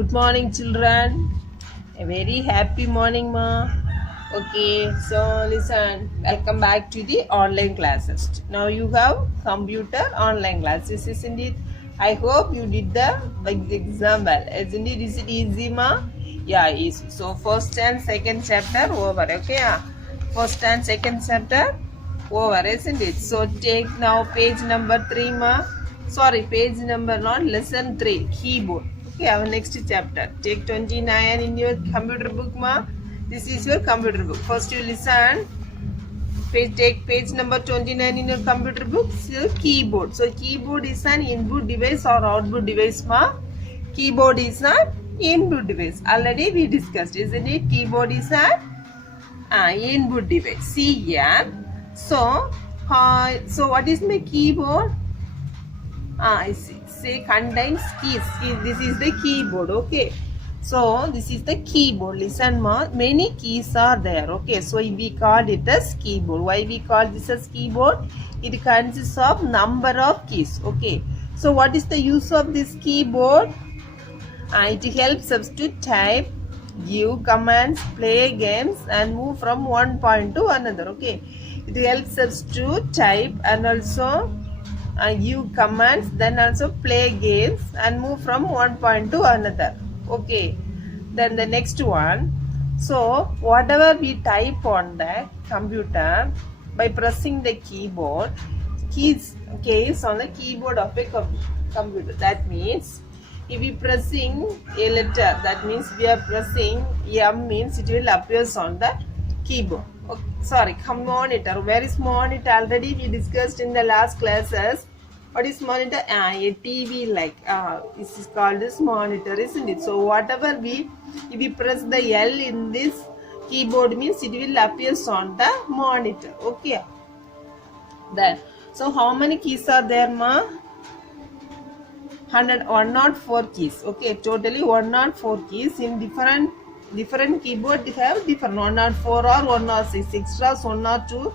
Good morning, children. A very happy morning, ma. Okay, so listen. Welcome back to the online classes. Now you have computer online classes, isn't it? I hope you did the exam well, isn't it? Is it easy, ma? Yeah, easy. So first and second chapter over. Okay, first and second chapter over, isn't it? So take now page number 3, ma. Sorry, page number not lesson 3, keyboard. Okay, our next chapter. Take 29 in your computer book, ma. This is your computer book. First you listen. Take page number 29 in your computer book. So keyboard. So keyboard is an input device or output device, ma. Keyboard is an input device. Already we discussed, isn't it? Keyboard is an input device. See here. So what is my keyboard? I see. Say contains keys. This is the keyboard. Okay. So this is the keyboard. Listen, ma. Many keys are there. Okay. So we call it as keyboard. Why we call this as keyboard? It consists of number of keys. Okay. So what is the use of this keyboard? It helps us to type, give commands, play games, and move from one point to another. Okay. It helps us to type and also give commands, then also play games and move from one point to another. Okay, then the next one. So whatever we type on the computer by pressing the keyboard, keys on the keyboard of a computer. That means if we pressing a letter, that means we are pressing M, means it will appear on the keyboard. Okay, sorry, monitor. Where is monitor? Already we discussed in the last classes. What is monitor? A TV like. This is called this monitor, isn't it? So whatever if we press the L in this keyboard, means it will appear on the monitor. Okay. Then, so how many keys are there, ma? 104 keys. Okay, totally 104 keys in different keyboard. They have different 104 or 106 extras. 1 or 2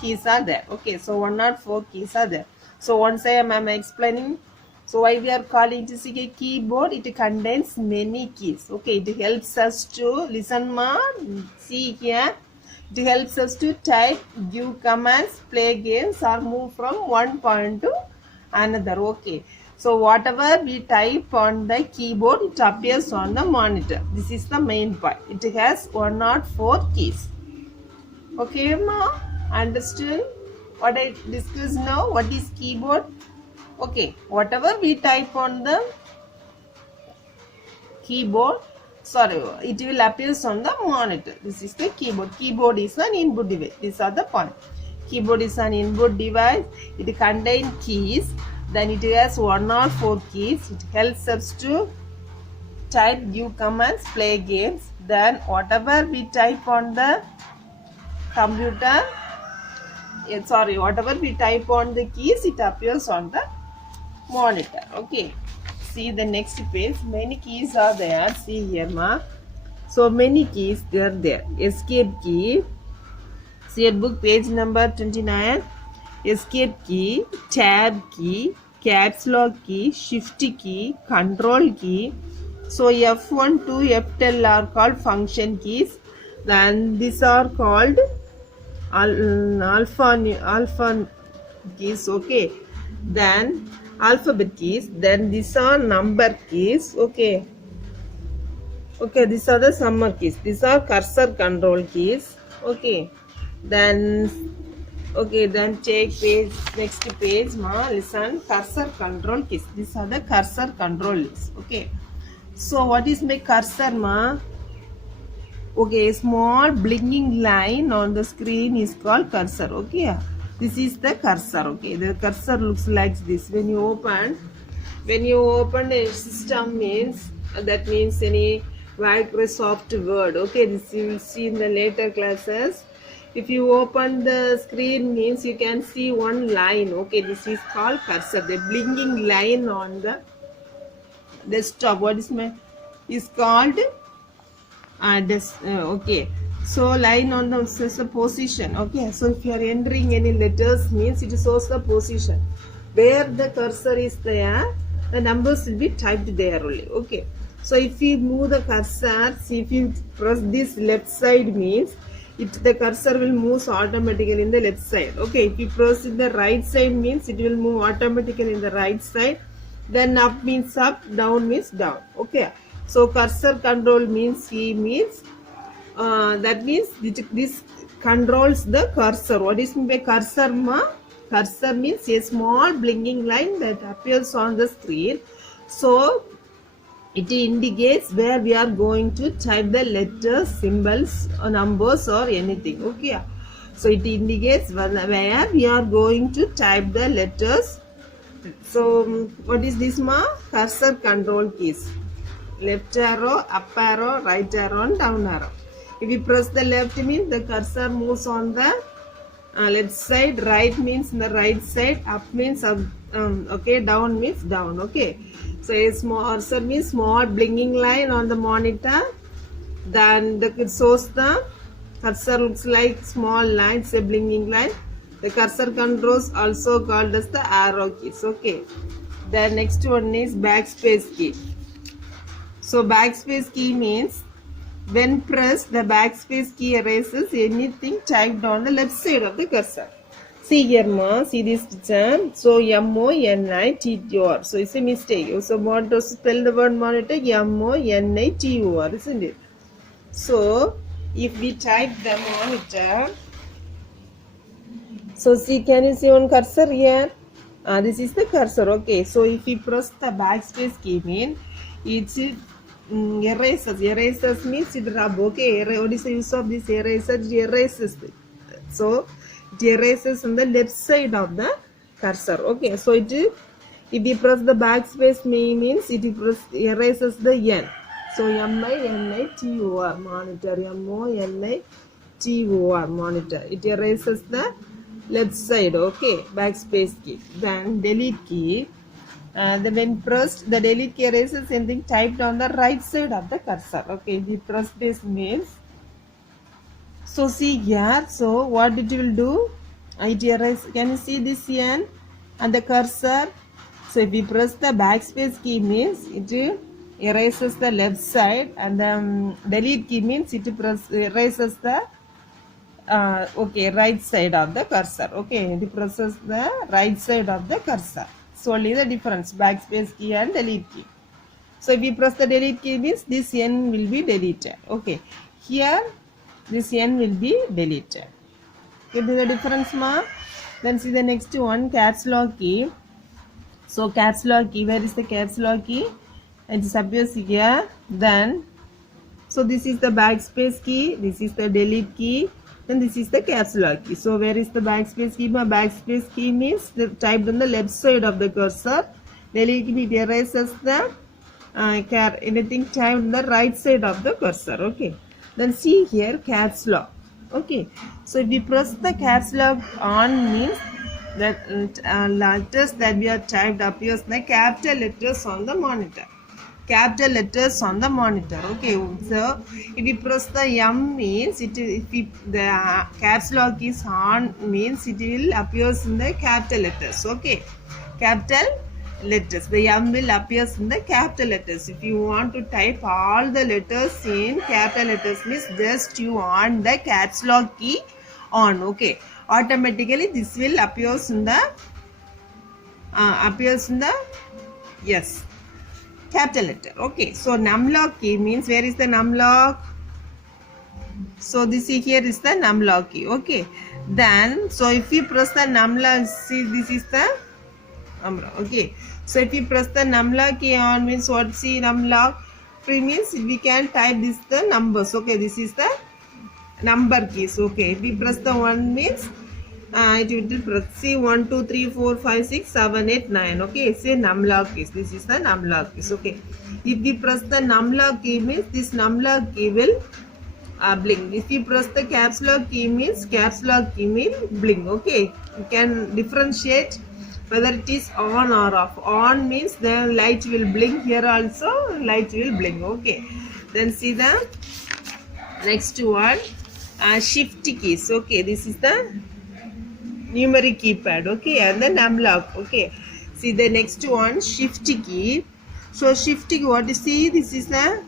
keys are there. Okay, so 104 keys are there. So once I am explaining, so why we are calling it a keyboard? It contains many keys. Okay, it helps us to listen, ma. See here, it helps us to type, give commands, play games, or move from one point to another. Okay, so whatever we type on the keyboard, it appears on the monitor. This is the main point. It has 104 keys. Okay, ma, understood what I discussed now? What is keyboard? Okay, whatever we type on the keyboard, it will appear on the monitor. This is the keyboard. Keyboard is an input device. These are the points. Keyboard is an input device. It contains keys. Then it has 104 keys. It helps us to type, give commands, play games. Then whatever we type on the computer, whatever we type on the keys, it appears on the monitor. Okay, see the next page. Many keys are there. See here, ma. So many keys they are there. Escape key. See at book page number 29. Escape key, tab key, caps lock key, shift key, control key. So F1 to F10 are called function keys. Then these are called alpha keys. Okay, then alphabet keys. Then these are number keys. Okay, these are the summer keys. These are cursor control keys. Okay, then take next page, ma. Listen, cursor control keys. These are the cursor control keys. Okay, so what is my cursor, ma? Okay, a small blinking line on the screen is called cursor. Okay, this is the cursor. Okay, the cursor looks like this. When you open a system, means that means any Microsoft Word. Okay, this you will see in the later classes. If you open the screen, means you can see one line. Okay, this is called cursor. The blinking line on the desktop. What is called? Okay, so line on the position. Okay, so if you are entering any letters, means it shows the position where the cursor is there. The numbers will be typed there only. Okay, So if you move the cursor, see if you press this left side means the cursor will move automatically in the left side. Okay, if you press in the right side means it will move automatically in the right side. Then up means up, down means down. Okay, so cursor control means that means this controls the cursor. What is mean by cursor, ma? Cursor means a small blinking line that appears on the screen. So it indicates where we are going to type the letters, symbols, or numbers, or anything. Okay, so it indicates where we are going to type the letters. So what is this, ma? Cursor control keys. Left arrow, up arrow, right arrow, and down arrow. If you press the left means the cursor moves on the left side, right means in the right side, up means up, okay, down means down. Okay, so a small cursor means small blinking line on the monitor. Then it shows the cursor looks like small lines, a blinking line. The cursor controls also called as the arrow keys. Okay, the next one is backspace key. So backspace key means when pressed, the backspace key erases anything typed on the left side of the cursor. See here, ma. See this picture. So MONITOR. So it's a mistake. So what to spell the word monitor? MONITOR, isn't it? So if we type the monitor, so see, can you see one cursor here? This is the cursor. Okay. So if we press the backspace key, mean it's erases. Erases means it rub. Okay, what is the use of this eraser? It erases. So it erases on the left side of the cursor. Okay, so it if you press the backspace means it erases the N. So MONITOR monitor. MONITOR monitor. It erases the left side. Okay, backspace key. Then delete key. When pressed, the delete key erases anything typed on the right side of the cursor. Okay, the press this means. So see here. So what it will do? It erases. Can you see this N and the cursor? So if we press the backspace key means it erases the left side, and the delete key means it erases the okay, right side of the cursor. Okay, it presses the right side of the cursor. So only the difference, backspace key and delete key. So if we press the delete key means this N will be deleted. Okay, here this N will be deleted. Get the difference, ma? Then see the next one, caps lock key. So caps lock key, where is the caps lock key? It appears here. Then so this is the backspace key, this is the delete key, and this is the caps lock key. So where is the backspace key? My backspace key means typed on the left side of the cursor. Delete key erases the anything typed on the right side of the cursor. Okay. Then see here, caps lock. Okay. So if we press the caps lock on means that letters that we have typed appears the capital letters on the monitor. Capital letters on the monitor. Okay, so if we press the M means it, the caps lock is on means it will appears in the capital letters. Okay, capital letters. The M will appears in the capital letters. If you want to type all the letters in capital letters means just you on the caps lock key on. Okay, automatically this will appears in the yes, capital letter. Okay, so numlock key means where is the numlock? So this here is the numlock key. Okay, then so if you press the numlock, see this is the okay. So if you press the numlock key on means what? See, numlock free means we can type this the numbers. Okay, this is the number keys. Okay, if we press the 1 means it will press, see 1 2 3 4 5 6 7 8 9. Okay, say numlock keys. This is the numlock keys. Okay, if we press the numlock key means this numlock key will blink. If you press the caps lock key means caps lock key will blink. Okay, you can differentiate whether it is on or off. On means the light will blink. Here also light will blink. Okay, then see the next one, shift keys. Okay, this is the numeric keypad. Okay, and the numlock. Okay, see the next one, shift key. So shifting, what you see, this is the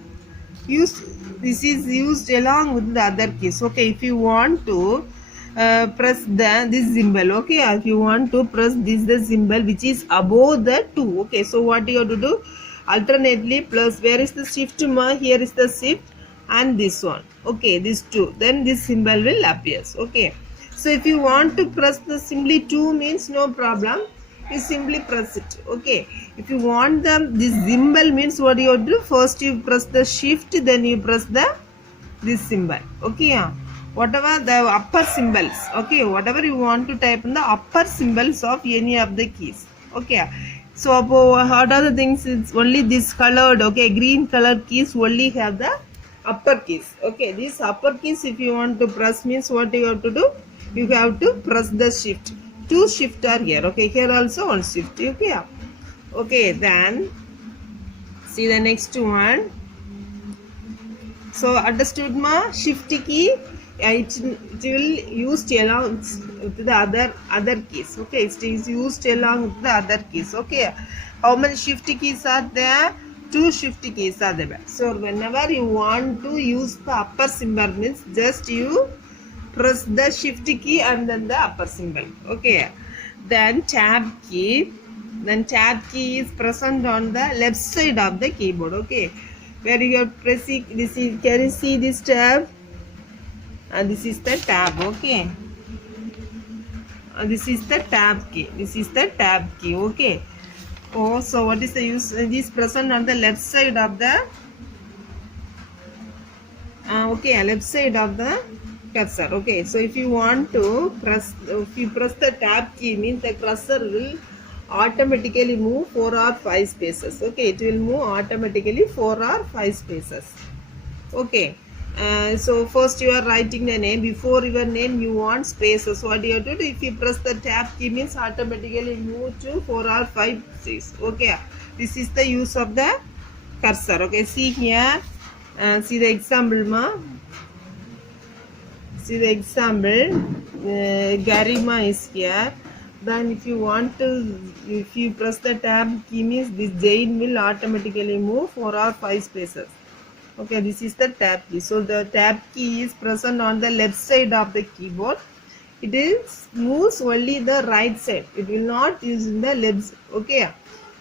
use, this is used along with the other keys. Okay, if you want to press this symbol, okay, if you want to press the symbol which is above the 2, okay, so what you have to do, alternately plus, where is the shift ma, here is the shift and this one, okay, this 2, then this symbol will appear. Okay, so if you want to press the simply 2 means no problem, you simply press it. Okay, if you want this symbol means what you have to do, first you press the shift, then you press this symbol. Okay, yeah, whatever the upper symbols, okay, whatever you want to type in the upper symbols of any of the keys. Okay, so what are the things, it's only this colored, okay, green color keys only have the upper keys. Okay, these upper keys if you want to press means what you have to do, you have to press the shift. 2 shift are here. Okay, here also 1 shift. Okay, okay, then see the next one. So understood ma? Shift key it will used along with the other keys. Okay, it is used along with the other keys. Okay, how many shift keys are there? 2 shift keys are there. So whenever you want to use the upper symbol means just you press the shift key and then the upper symbol. Okay, then tab key. Then tab key is present on the left side of the keyboard. Okay, where you are pressing this is, can you see this tab? And this is the tab. Okay, this is the tab key. This is the tab key. Okay. Oh, so what is the use? It is present on the left side of the okay, left side of the cursor. Okay, so if you want to press, if you press the tab key means the cursor will automatically move 4 or 5 spaces. Okay, it will move automatically 4 or 5 spaces. Okay, so first you are writing the name, before your name you want spaces. What do you have to do? If you press the tab key means automatically move to 4 or 5 spaces. Okay, this is the use of the cursor. Okay, see here, see the example ma. See the example, Garima is here. Then if you want to, if you press the tab key means this Jane will automatically move 4 or 5 spaces. Okay, this is the tab key. So the tab key is present on the left side of the keyboard. It is moves only the right side. It will not use in the left. Okay,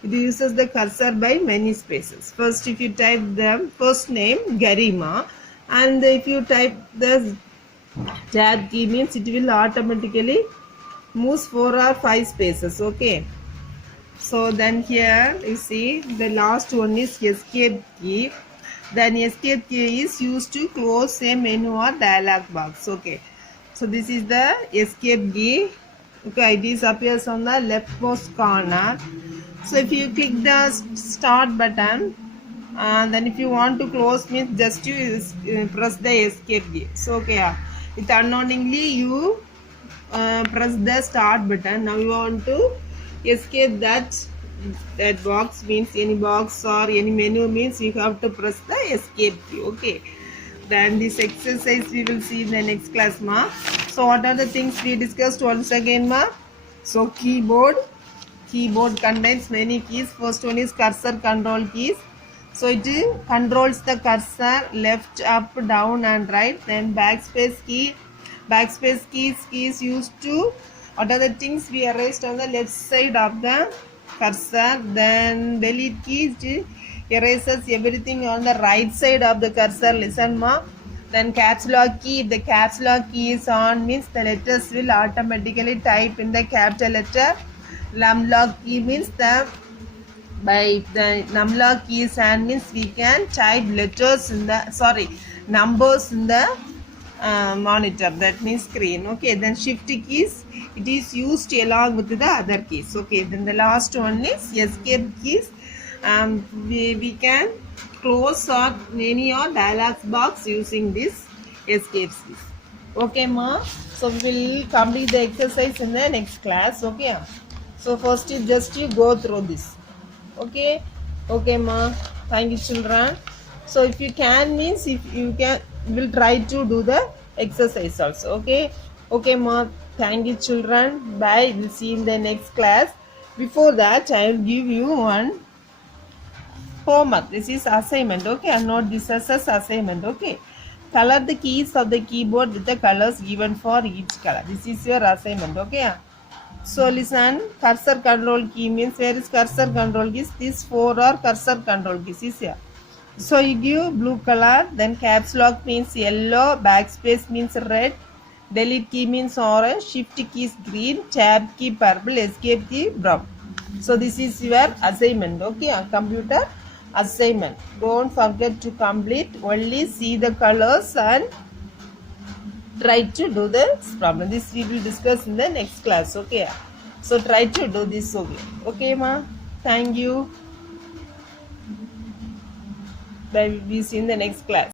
it uses the cursor by many spaces. First, if you type the first name Garima, and if you type the tab key means it will automatically moves 4 or 5 spaces. Okay, so then here you see the last one is escape key. Then escape key is used to close a menu or dialog box. Okay, so this is the escape key. Okay, it is appears on the leftmost corner. So if you click the start button, then if you want to close means just you press the escape key. So okay, with unknowingly you press the start button. Now you want to escape that box means any box or any menu means you have to press the escape key. Okay, then this exercise we will see in the next class ma. So what are the things we discussed once again ma? So keyboard contains many keys. First one is cursor control keys. So it controls the cursor left, up, down and right. Then backspace key is used to, what are the things we erased on the left side of the cursor. Then delete key erases everything on the right side of the cursor. Listen ma. Then caps lock key, if the caps lock key is on means the letters will automatically type in the capital letter. Num lock key means by the num lock key is on means we can type letters in the numbers in the monitor, that means screen. Okay, then shift keys, it is used along with the other keys. Okay, then the last one is escape keys. We can close or any or dialog box using this escape keys. Okay ma, so we will complete the exercise in the next class. Okay, so first you go through this. Okay, okay ma, thank you children. So if you can means, if you can, will try to do the exercise also. Okay, okay ma, thank you children. Bye, we'll see you in the next class. Before that I will give you one homework. This is assignment. Okay, and not this as assignment. Okay. Color the keys of the keyboard with the colors given for each color. This is your assignment. Okay. So listen, cursor control key means where is cursor control keys? These four are cursor control keys is here. So you give blue color, then caps lock means yellow, backspace means red, delete key means orange, shift key is green, tab key purple, escape key brown. So this is your assignment. Okay, a computer assignment. Don't forget to complete, only see the colors and try to do this problem. This we will discuss in the next class. Okay, so try to do this. Okay ma, thank you. Bye. We see in the next class.